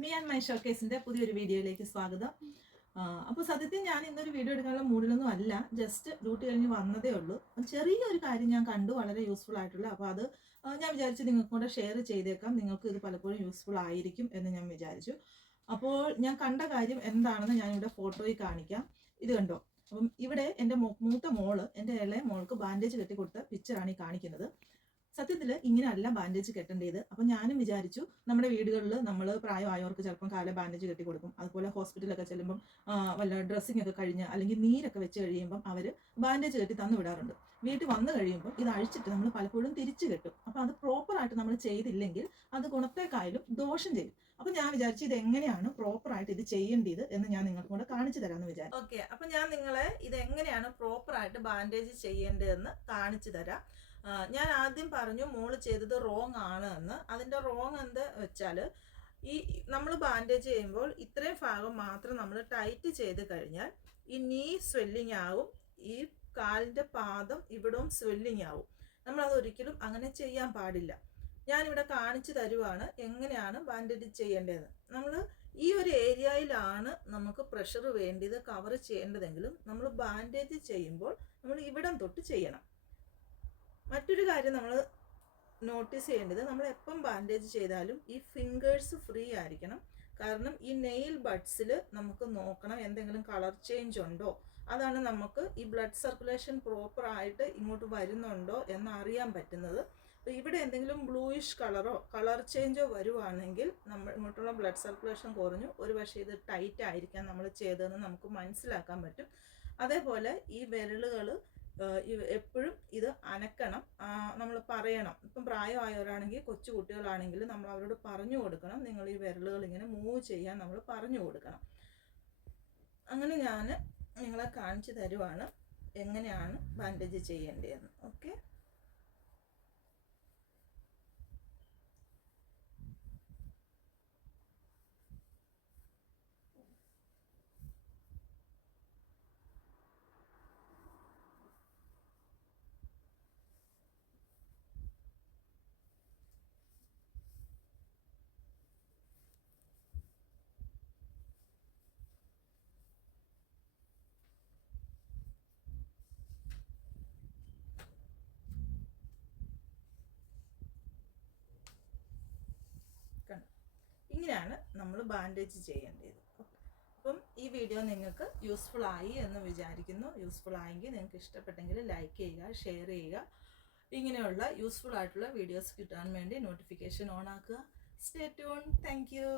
Me and my ഷോക്കേസിന്റെ പുതിയൊരു വീഡിയോയിലേക്ക് സ്വാഗതം. അപ്പോൾ സത്യത്തിൽ ഞാൻ ഇന്നൊരു വീഡിയോ എടുക്കാനുള്ള മൂഡിലൊന്നും അല്ല, ജസ്റ്റ് ഡ്യൂട്ടി കഴിഞ്ഞ് വന്നതേ ഉള്ളൂ. ചെറിയൊരു കാര്യം ഞാൻ കണ്ടു, വളരെ യൂസ്ഫുൾ ആയിട്ടുള്ള. അപ്പോൾ അത് ഞാൻ വിചാരിച്ചു നിങ്ങൾക്ക് കൂടെ ഷെയർ ചെയ്തേക്കാം, നിങ്ങൾക്ക് ഇത് പലപ്പോഴും യൂസ്ഫുൾ ആയിരിക്കും എന്ന് ഞാൻ വിചാരിച്ചു. അപ്പോൾ ഞാൻ കണ്ട കാര്യം എന്താണെന്ന് ഞാനിവിടെ ഫോട്ടോയിൽ കാണിക്കാം. ഇത് കണ്ടോ? അപ്പം ഇവിടെ എൻ്റെ മൂത്ത മോള് എൻ്റെ ഇളയ മോൾക്ക് ബാൻഡേജ് കെട്ടിക്കൊടുത്ത പിക്ചറാണ് ഈ കാണിക്കുന്നത്. സത്യത്തിൽ ഇങ്ങനെയല്ല ബാൻഡേജ് കെട്ടേണ്ടത്. അപ്പം ഞാനും വിചാരിച്ചു, നമ്മുടെ വീടുകളിൽ നമ്മൾ പ്രായമായവർക്ക് ചിലപ്പം കാല ബാൻഡേജ് കെട്ടി കൊടുക്കും. അതുപോലെ ഹോസ്പിറ്റലൊക്കെ ചെല്ലുമ്പം വല്ല ഡ്രസ്സിംഗ് ഒക്കെ കഴിഞ്ഞ് അല്ലെങ്കിൽ നീരൊക്കെ വെച്ച് കഴിയുമ്പം അവർ ബാൻഡേജ് കെട്ടി തന്നു വിടാറുണ്ട്. വീട്ടിൽ വന്നു കഴിയുമ്പോൾ ഇത് അഴിച്ചിട്ട് നമ്മൾ പലപ്പോഴും തിരിച്ചു കെട്ടും. അപ്പം അത് പ്രോപ്പറായിട്ട് നമ്മൾ ചെയ്തില്ലെങ്കിൽ അത് ഗുണത്തേക്കായാലും ദോഷം ചെയ്യും. അപ്പം ഞാൻ വിചാരിച്ചു ഇത് എങ്ങനെയാണ് പ്രോപ്പറായിട്ട് ഇത് ചെയ്യേണ്ടത് എന്ന് ഞാൻ നിങ്ങൾക്ക് കൂടെ കാണിച്ചു തരാമെന്ന് വിചാരിച്ചു. ഓക്കെ, അപ്പം ഞാൻ നിങ്ങളെ ഇത് എങ്ങനെയാണ് പ്രോപ്പറായിട്ട് ബാൻഡേജ് ചെയ്യേണ്ടതെന്ന് കാണിച്ചു തരാം. ഞാൻ ആദ്യം പറഞ്ഞു മോള് ചെയ്തത് റോങ് ആണ് എന്ന്. അതിൻ്റെ റോങ് എന്താ വെച്ചാൽ, ഈ നമ്മൾ ബാൻഡേജ് ചെയ്യുമ്പോൾ ഇത്രയും ഭാഗം മാത്രം നമ്മൾ ടൈറ്റ് ചെയ്ത് കഴിഞ്ഞാൽ ഈ നീ സ്വെല്ലിങ് ആവും, ഈ കാലിൻ്റെ പാദം ഇവിടവും സ്വെല്ലിങ് ആവും. നമ്മളത് ഒരിക്കലും അങ്ങനെ ചെയ്യാൻ പാടില്ല. ഞാനിവിടെ കാണിച്ചു തരുവാണ് എങ്ങനെയാണ് ബാൻഡേജ് ചെയ്യേണ്ടതെന്ന്. നമ്മൾ ഈ ഒരു ഏരിയയിലാണ് നമുക്ക് പ്രഷർ വേണ്ടത്, കവർ ചെയ്യേണ്ടതെങ്കിലും നമ്മൾ ബാൻഡേജ് ചെയ്യുമ്പോൾ നമ്മൾ ഇവിടം തൊട്ട് ചെയ്യണം. മറ്റൊരു കാര്യം നമ്മൾ നോട്ടീസ് ചെയ്യേണ്ടത്, നമ്മൾ എപ്പം ബാൻഡേജ് ചെയ്താലും ഈ ഫിംഗേഴ്സ് ഫ്രീ ആയിരിക്കണം. കാരണം ഈ നെയിൽ ബഡ്സിൽ നമുക്ക് നോക്കണം എന്തെങ്കിലും കളർ ചേഞ്ച് ഉണ്ടോ. അതാണ് നമുക്ക് ഈ ബ്ലഡ് സർക്കുലേഷൻ പ്രോപ്പറായിട്ട് ഇങ്ങോട്ട് വരുന്നുണ്ടോ എന്ന് അറിയാൻ പറ്റുന്നത്. അപ്പോൾ ഇവിടെ എന്തെങ്കിലും ബ്ലൂയിഷ് കളറോ കളർ ചേഞ്ചോ വരുവാണെങ്കിൽ നമ്മൾ ഇങ്ങോട്ടുള്ള ബ്ലഡ് സർക്കുലേഷൻ കുറഞ്ഞു, ഒരു പക്ഷേ ഇത് ടൈറ്റ് ആയിരിക്കാം നമ്മൾ ചെയ്തതെന്ന് നമുക്ക് മനസ്സിലാക്കാൻ പറ്റും. അതേപോലെ ഈ വിരലുകൾ എപ്പോഴും ഇത് അനക്കണം, നമ്മൾ പറയണം. ഇപ്പം പ്രായമായവരാണെങ്കിൽ കൊച്ചു കുട്ടികളാണെങ്കിൽ നമ്മൾ അവരോട് പറഞ്ഞു കൊടുക്കണം, നിങ്ങൾ ഈ വിരലുകൾ ഇങ്ങനെ മൂവ് ചെയ്യാൻ നമ്മൾ പറഞ്ഞു കൊടുക്കണം. അങ്ങനെ ഞാൻ നിങ്ങളെ കാണിച്ചു തരുവാണ് എങ്ങനെയാണ് ബാൻഡേജ് ചെയ്യേണ്ടതെന്ന്. ഓക്കെ, ഇങ്ങനെയാണ് നമ്മൾ ബാൻഡേജ് ചെയ്യേണ്ടത്. അപ്പം ഈ വീഡിയോ നിങ്ങൾക്ക് യൂസ്ഫുൾ ആയി എന്ന് വിചാരിക്കുന്നു. യൂസ്ഫുൾ ആയെങ്കിൽ നിങ്ങൾക്ക് ഇഷ്ടപ്പെട്ടെങ്കിൽ ലൈക്ക് ചെയ്യുക, ഷെയർ ചെയ്യുക. ഇങ്ങനെയുള്ള യൂസ്ഫുൾ ആയിട്ടുള്ള വീഡിയോസ് കിട്ടാൻ വേണ്ടി നോട്ടിഫിക്കേഷൻ ഓൺ ആക്കുക. Stay tune. Thank you.